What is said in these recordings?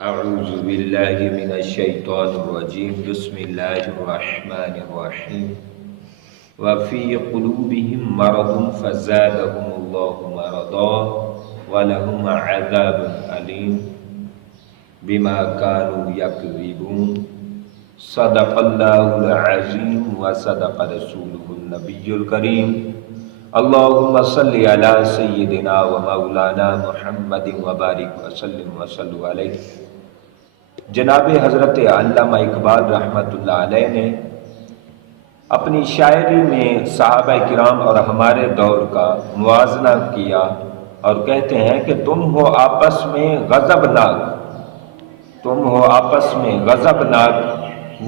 أعوذ بالله من الشيطان الرجيم بسم الله الرحمن الرحيم وفي قلوبهم مرض فزادهم الله مرضا ولهم عذاب أليم بما كانوا يكذبون صدق الله العظيم وصدق رسوله النبي الكريم اللهم صل على سيدنا ومولانا محمد وبارك وسلم وصلوا عليه۔ جناب حضرت علامہ اقبال رحمۃ اللہ علیہ نے اپنی شاعری میں صحابہ کرام اور ہمارے دور کا موازنہ کیا اور کہتے ہیں کہ تم ہو آپس میں غضبناک،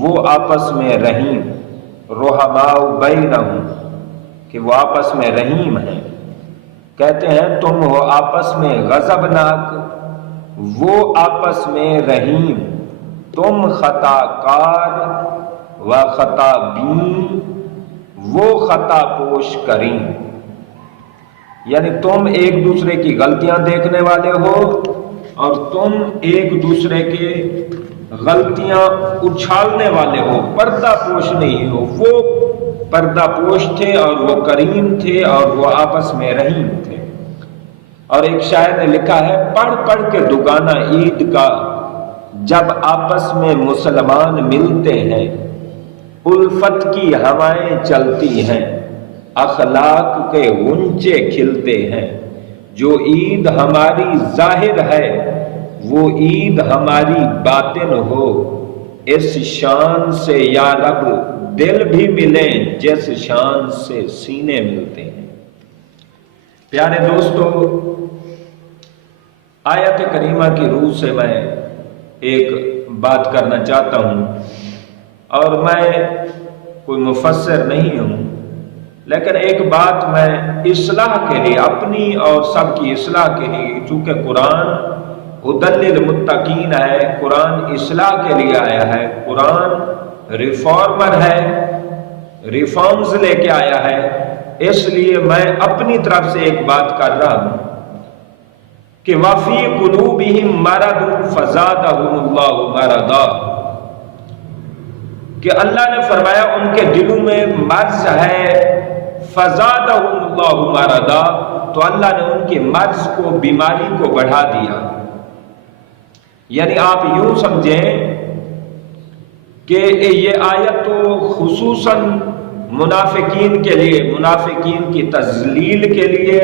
وہ آپس میں رحیم، رحماء بینہم، کہ وہ آپس میں رحیم ہیں۔ کہتے ہیں تم ہو آپس میں غضبناک، وہ آپس میں رحیم، تم خطا کار و خطا بین، وہ خطا پوش کریم۔ یعنی تم ایک دوسرے کی غلطیاں دیکھنے والے ہو اور تم ایک دوسرے کے غلطیاں اچھالنے والے ہو، پردہ پوش نہیں ہو۔ وہ پردہ پوش تھے اور وہ کریم تھے اور وہ آپس میں رحیم تھے۔ اور ایک شاعر نے لکھا ہے، پڑھ پڑھ کے دگانا عید کا جب آپس میں مسلمان ملتے ہیں، الفت کی ہوائیں چلتی ہیں، اخلاق کے غنچے کھلتے ہیں۔ جو عید ہماری ظاہر ہے وہ عید ہماری باطن ہو، اس شان سے یا رب دل بھی ملیں جس شان سے سینے ملتے ہیں۔ پیارے دوستو، آیت کریمہ کی روح سے میں ایک بات کرنا چاہتا ہوں، اور میں کوئی مفسر نہیں ہوں، لیکن ایک بات میں اصلاح کے لیے، اپنی اور سب کی اصلاح کے لیے، چونکہ قرآن ہدی للمتقین ہے، قرآن اصلاح کے لیے آیا ہے، قرآن ریفارمر ہے، ریفارمز لے کے آیا ہے، اس لیے میں اپنی طرف سے ایک بات کر رہا ہوں کہ وَفِي قُلُوبِهِم مَرَضٌ فَزَادَهُمُ اللَّهُ مَرَضًا، کہ اللہ نے فرمایا ان کے دلوں میں مرض ہے، فَزَادَهُمُ اللَّهُ مَرَضًا، تو اللہ نے ان کے مرض کو، بیماری کو بڑھا دیا۔ یعنی آپ یوں سمجھیں کہ یہ آیت تو خصوصاً منافقین کے لیے، منافقین کی تذلیل کے لیے،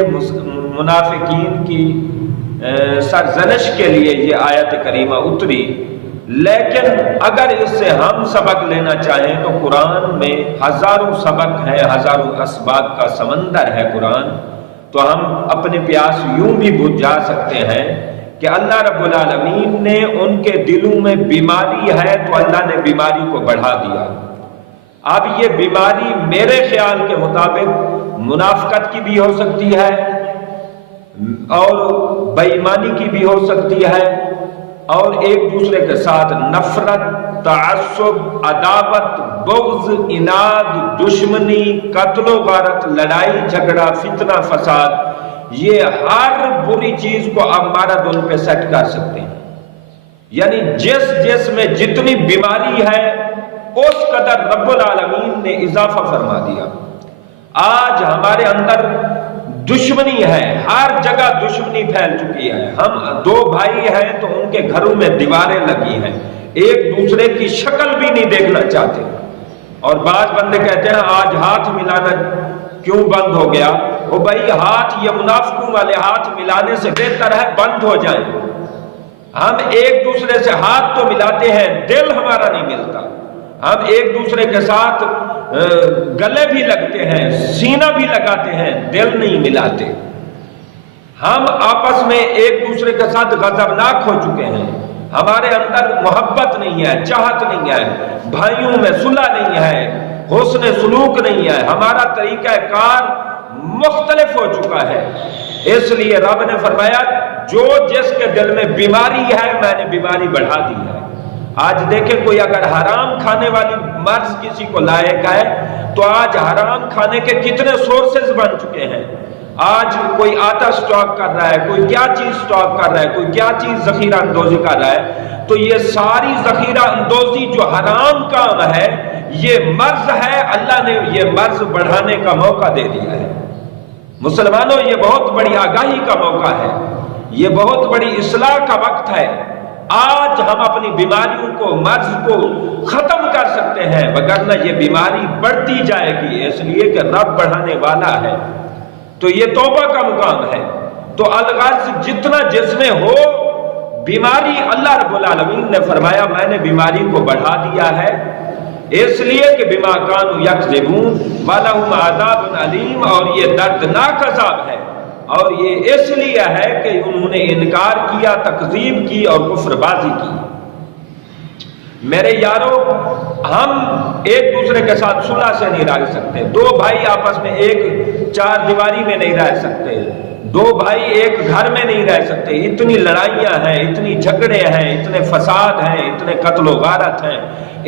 منافقین کی سرزنش کے لیے یہ آیت کریمہ اتری، لیکن اگر اس سے ہم سبق لینا چاہیں تو قرآن میں ہزاروں سبق ہیں، ہزاروں اسباق کا سمندر ہے قرآن، تو ہم اپنے پیاس یوں بھی بجھا سکتے ہیں کہ اللہ رب العالمین نے ان کے دلوں میں بیماری ہے تو اللہ نے بیماری کو بڑھا دیا۔ اب یہ بیماری میرے خیال کے مطابق منافقت کی بھی ہو سکتی ہے اور بے ایمانی کی بھی ہو سکتی ہے، اور ایک دوسرے کے ساتھ نفرت، تعصب، عداوت، بغض، اناد، دشمنی، قتل و غارت، لڑائی جھگڑا، فتنہ فساد، یہ ہر بری چیز کو آپ مرض ان پہ سیٹ کر سکتے ہیں۔ یعنی جس میں جتنی بیماری ہے اس قدر رب العالمین نے اضافہ فرما دیا۔ آج ہمارے اندر دشمنی ہے، ہر جگہ دشمنی پھیل چکی ہے۔ ہم دو بھائی ہیں تو ان کے گھروں میں دیواریں لگی ہیں، ایک دوسرے کی شکل بھی نہیں دیکھنا چاہتے، اور بعض بندے کہتے ہیں آج ہاتھ ملانا کیوں بند ہو گیا؟ وہ بھائی ہاتھ، یہ منافقوں والے ہاتھ ملانے سے بہتر ہے بند ہو جائیں۔ ہم ایک دوسرے سے ہاتھ تو ملاتے ہیں، دل ہمارا نہیں ملتا۔ ہم ایک دوسرے کے ساتھ گلے بھی لگتے ہیں، سینہ بھی لگاتے ہیں، دل نہیں ملاتے۔ ہم آپس میں ایک دوسرے کے ساتھ غضبناک ہو چکے ہیں، ہمارے اندر محبت نہیں ہے، چاہت نہیں ہے، بھائیوں میں صلح نہیں ہے، حسن سلوک نہیں ہے، ہمارا طریقہ کار مختلف ہو چکا ہے۔ اس لیے رب نے فرمایا جو جس کے دل میں بیماری ہے میں نے بیماری بڑھا دی ہے۔ آج دیکھیں کوئی اگر حرام کھانے والی مرض کسی کو لائق ہے تو آج حرام کھانے کے کتنے سورسز بن چکے ہیں۔ آج کوئی آٹا سٹاک کر رہا ہے، کوئی کیا چیز سٹاک کر رہا ہے، کوئی کیا چیز ذخیرہ اندوزی کر رہا ہے، تو یہ ساری ذخیرہ اندوزی جو حرام کام ہے، یہ مرض ہے، اللہ نے یہ مرض بڑھانے کا موقع دے دیا ہے۔ مسلمانوں، یہ بہت بڑی آگاہی کا موقع ہے، یہ بہت بڑی اصلاح کا وقت ہے۔ آج ہم اپنی بیماریوں کو، مرض کو ختم کر سکتے ہیں، وگرنہ یہ بیماری بڑھتی جائے گی، اس لیے کہ رب بڑھانے والا ہے۔ تو یہ توبہ کا مقام ہے۔ تو الغرض جتنا جس میں ہو بیماری، اللہ رب العالمین نے فرمایا میں نے بیماری کو بڑھا دیا ہے، اس لیے کہ بما کانوا یکذبون ولہم عذاب علیم، اور یہ دردناک عذاب ہے، اور یہ اس لیے ہے کہ انہوں نے انکار کیا، تکذیب کی اور کفر بازی کی۔ میرے یارو، ہم ایک دوسرے کے ساتھ صلح سے نہیں رہ سکتے، دو بھائی آپس میں ایک چار دیواری میں نہیں رہ سکتے، دو بھائی ایک گھر میں نہیں رہ سکتے، اتنی لڑائیاں ہیں، اتنی جھگڑے ہیں، اتنے فساد ہیں، اتنے قتل و غارت ہیں،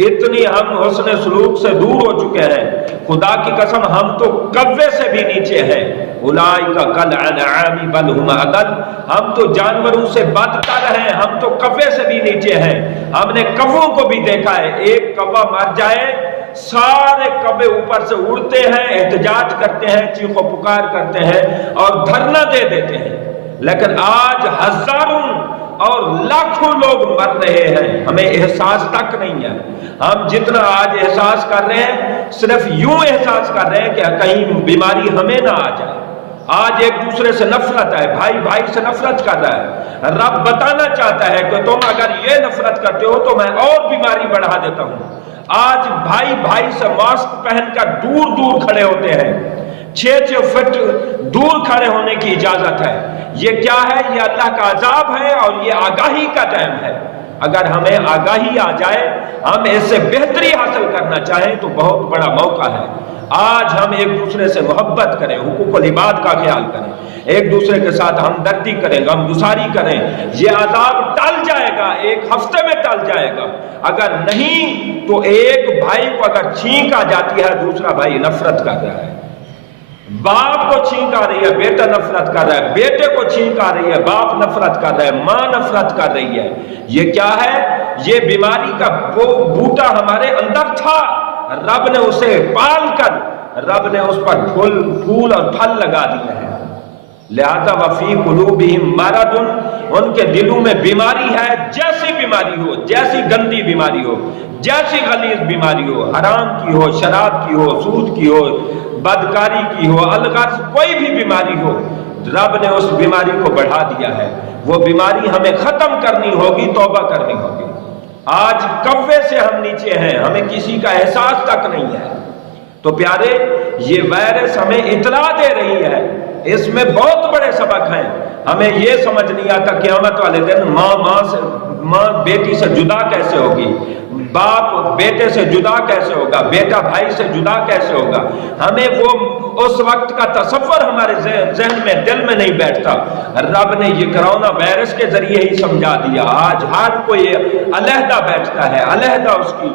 اتنی ہم حسن سلوک سے دور ہو چکے ہیں۔ خدا کی قسم ہم تو کوے سے بھی نیچے ہیں، اولئک کالانعام بل هم اضل، ہم تو جانوروں سے بدتر ہیں، ہم تو کوے سے بھی نیچے ہیں۔ ہم نے کووں کو بھی دیکھا ہے، ایک کوا مر جائے سارے کوے اوپر سے اڑتے ہیں، احتجاج کرتے ہیں، چیخ و پکار کرتے ہیں اور دھرنا دے دیتے ہیں، لیکن آج ہزاروں اور لاکھوں لوگ مر رہے ہیں، ہمیں احساس تک نہیں ہے۔ ہم جتنا آج احساس کر رہے ہیں، صرف یوں احساس کر رہے ہیں کہ کہیں بیماری ہمیں نہ آ جائے۔ آج ایک دوسرے سے نفرت ہے، بھائی بھائی سے نفرت کر رہا ہے۔ رب بتانا چاہتا ہے کہ تم اگر یہ نفرت کرتے ہو تو میں اور بیماری بڑھا دیتا ہوں۔ آج بھائی بھائی سے ماسک پہن کر دور دور کھڑے ہوتے ہیں، 6 فٹ دور کھڑے ہونے کی اجازت ہے۔ یہ کیا ہے؟ یہ اللہ کا عذاب ہے اور یہ آگاہی کا ٹائم ہے۔ اگر ہمیں آگاہی آ جائے، ہم اس سے بہتری حاصل کرنا چاہیں تو بہت بڑا موقع ہے۔ آج ہم ایک دوسرے سے محبت کریں، حقوق العباد کا خیال کریں، ایک دوسرے کے ساتھ ہمدردی کریں، غمگساری کریں۔ یہ عذاب ٹل جائے گا، ایک ہفتے میں ٹل جائے گا۔ اگر نہیں تو ایک بھائی کو اگر چھینک آ جاتی ہے، دوسرا بھائی نفرت کر رہا ہے، باپ کو چھینک آ رہی ہے، بیٹا نفرت کر رہا ہے، بیٹے کو چھینک آ رہی ہے، باپ نفرت کر رہا ہے، ماں نفرت کر رہی ہے۔ یہ کیا ہے؟ یہ بیماری کا بوٹا ہمارے اندر تھا، رب نے اسے پال کر رب نے اس پر پھول اور پھل لگا دیا ہے۔ لہذا وفی قلوبہم مرض، ان کے دلوں میں بیماری ہے، جیسی بیماری ہو، جیسی گندی بیماری ہو، جیسی غلیظ بیماری ہو، حرام کی ہو، شراب کی ہو، سود کی ہو، بدکاری کی ہو، الغرض کوئی بھی بیماری ہو، رب نے اس بیماری کو بڑھا دیا ہے۔ وہ بیماری ہمیں ختم کرنی ہوگی، توبہ کرنی ہوگی۔ آج کوے سے ہم نیچے ہیں، ہمیں کسی کا احساس تک نہیں ہے۔ تو پیارے، یہ وائرس ہمیں اطلاع دے رہی ہے، اس میں بہت بڑے سبق ہیں۔ ہمیں یہ سمجھ نہیں آتا قیامت والے دن ماں بیٹی سے جدا کیسے ہوگی، باپ بیٹے سے جدا کیسے ہوگا، بیٹا بھائی سے جدا کیسے ہوگا۔ ہمیں وہ اس وقت کا تصور ہمارے ذہن میں، دل میں نہیں بیٹھتا۔ رب نے یہ کرونا وائرس کے ذریعے ہی سمجھا دیا۔ آج ہر کوئی علیحدہ بیٹھتا ہے، علیحدہ اس کی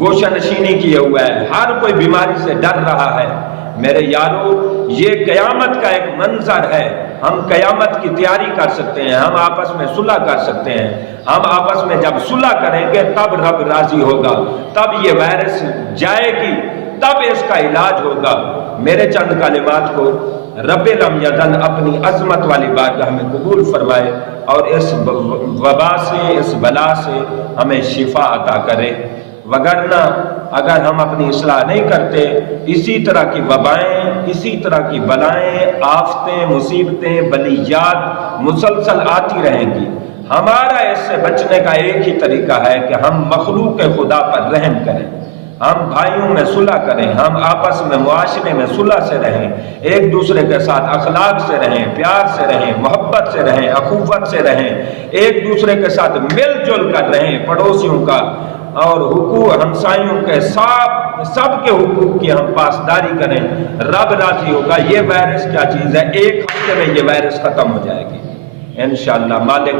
گوشہ نشینی کیے ہوا ہے، ہر کوئی بیماری سے ڈر رہا ہے۔ میرے یارو، یہ قیامت کا ایک منظر ہے۔ ہم قیامت کی تیاری کر سکتے ہیں، ہم آپس میں صلح کر سکتے ہیں۔ ہم آپس میں جب صلح کریں گے تب رب راضی ہوگا، تب یہ وائرس جائے گی، تب اس کا علاج ہوگا۔ میرے چند کلمات کو رب لم یزل اپنی عظمت والی بارگاہ میں قبول فرمائے اور اس وبا سے، اس بلا سے ہمیں شفا عطا کرے۔ وگرنہ اگر ہم اپنی اصلاح نہیں کرتے، اسی طرح کی وبائیں، اسی طرح کی بلائیں، آفتیں، مصیبتیں، بلیات مسلسل آتی رہیں گی۔ ہمارا اس سے بچنے کا ایک ہی طریقہ ہے کہ ہم مخلوق خدا پر رحم کریں، ہم بھائیوں میں صلح کریں، ہم آپس میں معاشرے میں صلح سے رہیں، ایک دوسرے کے ساتھ اخلاق سے رہیں، پیار سے رہیں، محبت سے رہیں، اخوت سے رہیں، ایک دوسرے کے ساتھ مل جل کر رہیں، پڑوسیوں کا اور حقوق ہمسایوں کے سب کے حقوق کی ہم پاسداری کریں۔ رب راضی ہوگا۔ یہ وائرس کیا چیز ہے؟ ایک ہفتے میں یہ وائرس ختم ہو جائے گی انشاءاللہ۔ مالک